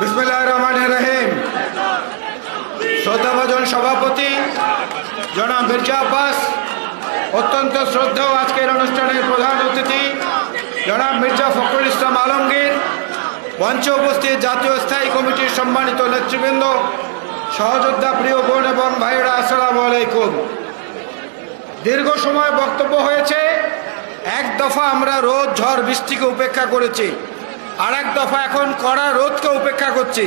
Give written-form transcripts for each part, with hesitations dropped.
বিসমিল্লাহির রহমানির রহিম। শ্রদ্ধাভাজন সভাপতি জনাব মির্জা আব্বাস, অত্যন্ত শ্রদ্ধেয় আজকের অনুষ্ঠানের প্রধান অতিথি জনাব মির্জা ফখরুল ইসলাম আলমগীর, মঞ্চে উপস্থিত জাতীয় স্থায়ী কমিটির সম্মানিত নেতৃবৃন্দ, সহযোদ্ধা, প্রিয় বোন এবং ভাইয়েরা, আসসালামু আলাইকুম। দীর্ঘ সময় বক্তব্য হয়েছে। এক দফা আমরা রোদ, ঝড়, বৃষ্টিকে উপেক্ষা করেছি, আর এক দফা এখন কড়া রোদকে উপেক্ষা করছি।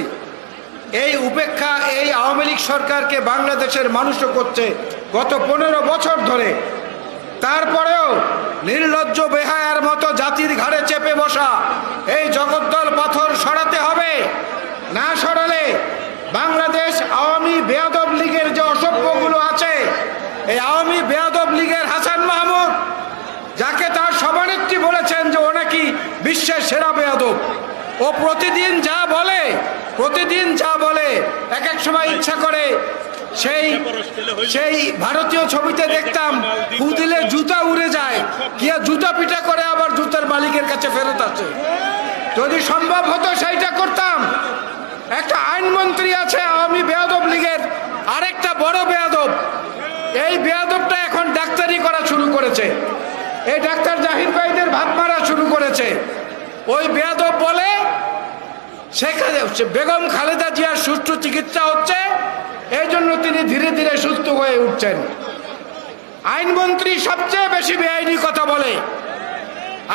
এই উপেক্ষা এই আওয়ামী লীগ সরকারকে বাংলাদেশের মানুষও করছে গত 15 বছর ধরে। তারপরেও নির্লজ্জ বেহায়ার মতো জাতির ঘাড়ে চেপে বসা এই জগদ্দল পাথর সরাতে হবে। না সরালে বাংলাদেশ আওয়ামী বেয়াদব লীগের যে অসভ্যগুলো আছে, এই আওয়ামী বেয়াদব লীগের হাসান মাহমুদ, যাকে তার সভানেত্রী বলেছেন যে ও নাকি বিশ্বের সেরা বেয়াদব, ও প্রতিদিন যা বলে এক এক সময় ইচ্ছা করে সেই ভারতীয় ছবিতে দেখতাম ফু দিলে জুতা উড়ে যায়, কিয়া জুতা পিটা করে আবার জুতার মালিকের কাছে ফেরত আসে। যদি সম্ভব হতো সেইটা করতাম। একটা আইনমন্ত্রী আছে আওয়ামী বেয়াদব লীগের, আরেকটা বড় বেয়াদব। এই বেয়াদবটা এখন ডাক্তারি করা শুরু করেছে, এই ডাক্তার জাহির ভাইদের ভাত মারা শুরু করেছে। ওই বেয়াদব বলে সেখানে বেগম খালেদা জিয়ার সুষ্ঠু চিকিৎসা হচ্ছে, এই জন্য তিনি ধীরে ধীরে সুস্থ হয়ে উঠছেন। আইনমন্ত্রী সবচেয়ে বেশি বেআইনি কথা বলে।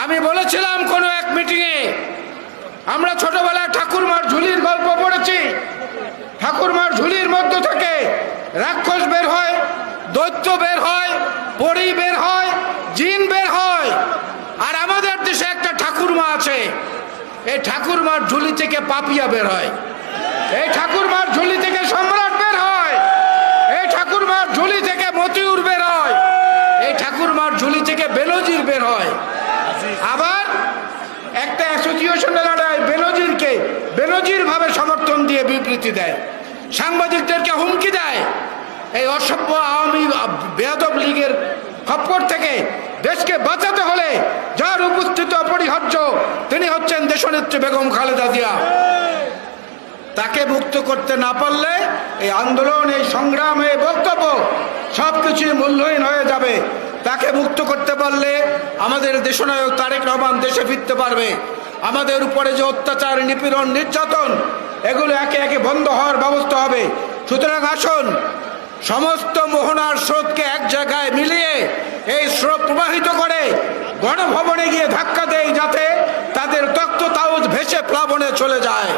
আমি বলেছিলাম কোনো এক মিটিংয়ে, আমরা ছোটবেলায় ঠাকুরমার ঝুলির গল্প পড়েছি। ঠাকুরমার ঝুলির মধ্য থেকে রাক্ষস বের হয়, দৈত্য বের হয়, পরী বের হয়, জিন বের হয়। আর আমাদের দেশে একটা ঠাকুরমা আছে, এই ঠাকুরমার ঝুলি থেকে পাপিয়া বের হয়, এই ঠাকুরমার ঝুলি থেকে সম্রাট বের হয়, এই ঠাকুরমার ঝুলি থেকে মতিউর বের হয়, এই ঠাকুরমার ঝুলি থেকে বেনজির বের হয়। আবার একটা অ্যাসোসিয়েশন দাঁড়ায় বেনজিরকে বেনজির ভাবে সমর্থন দিয়ে বিবৃতি দেয়, সাংবাদিকদেরকে হুমকি দেয়। এই অসভ্য আওয়ামী বেয়াদব লীগের খপ্পর থেকে দেশকে বাঁচাতে হলে যার উপস্থিতি অপরিহার্য, তিনি হচ্ছেন দেশনেত্রী বেগম খালেদা জিয়া। তাকে মুক্ত করতে না পারলে এই আন্দোলন, এই সংগ্রাম, এই বক্তব্য সবকিছুই মূল্যহীন হয়ে যাবে। তাকে মুক্ত করতে পারলে আমাদের দেশনায়ক তারেক রহমান দেশে ফিরতে পারবে। আমাদের উপরে যে অত্যাচার, নিপীড়ন, নির্যাতন, এগুলো একে একে বন্ধ হওয়ার ব্যবস্থা হবে। সুতরাং আসুন, সমস্ত মোহনার স্রোতকে এক জায়গায় মিলিয়ে এই স্রোত প্রবাহিত করে গণভবনে গিয়ে ধাক্কা দেয়, যাতে তাদের তখ্ত তাউজ ভেসে প্লাবনে চলে যায়।